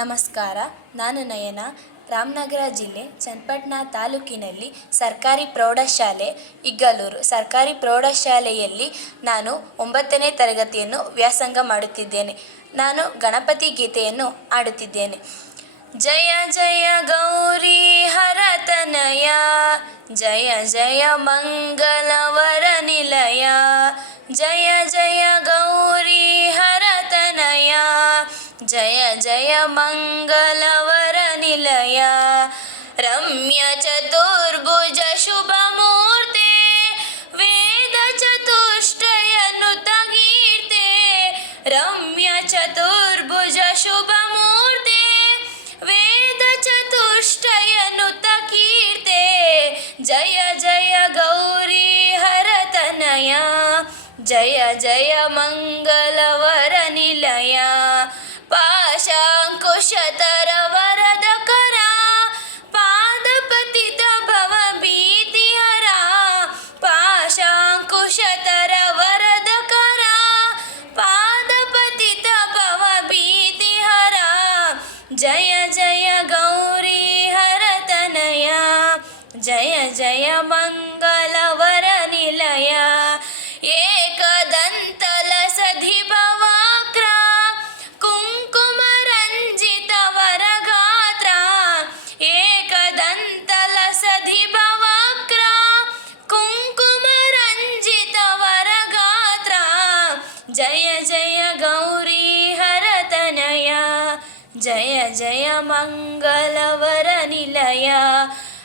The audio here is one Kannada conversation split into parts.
ನಮಸ್ಕಾರ ನಾನು ನಯನ ರಾಮನಗರ ಜಿಲ್ಲೆ ಚನ್ನಪಟ್ಟಣ ತಾಲೂಕಿನಲ್ಲಿ ಸರ್ಕಾರಿ ಪ್ರೌಢಶಾಲೆ ಇಗ್ಗಲೂರು ಸರ್ಕಾರಿ ಪ್ರೌಢಶಾಲೆಯಲ್ಲಿ ನಾನು ಒಂಬತ್ತನೇ ತರಗತಿಯನ್ನು ವ್ಯಾಸಂಗ ಮಾಡುತ್ತಿದ್ದೇನೆ ನಾನು ಗಣಪತಿ ಗೀತೆಯನ್ನು ಆಡುತ್ತಿದ್ದೇನೆ ಜಯ ಜಯ ಗೌರಿ ಹರತನಯ ಜಯ ಜಯ ಮಂಗಲವರ ನಿಲಯ ಜಯ ಜಯ जय जय रम्य चतुर्भुज शुभ वेद चतुर्भुज शुभ शुभमूर्ते वेद रम्यचतुर्भुज नुत वेदचतुष्टयनुतकीर्ते जय जय गौरी हरतनया जय जय निलया జయ జయ మంగళవర నిలయ ఏకదంతల సధి భవాక్ర కుంకుమ రంజిత వరగాత్ర ఏకదంతల సధి భవాక్ర కుంకుమ రంజిత వరగాత్ర జయ జయ గౌరీ హరతనయ జయ జయ మంగళవర నిలయ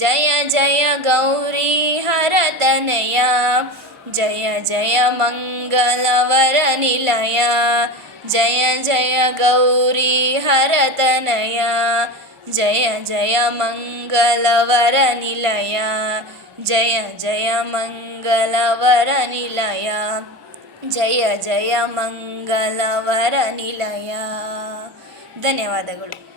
ಜಯ ಜಯ ಗೌರಿ ಹರತನಯ ಜಯ ಜಯ ಮಂಗಲವರ ನಿಲಯ ಜಯ ಜಯ ಗೌರಿ ಹರತನಯ ಜಯ ಜಯ ಮಂಗಲವರ ನಿಲಯ ಜಯ ಜಯ ಮಂಗಲವರ ನಿಲಯ ಜಯ ಜಯ ಮಂಗಲವರ ನಿಲಯ ಧನ್ಯವಾದಗಳು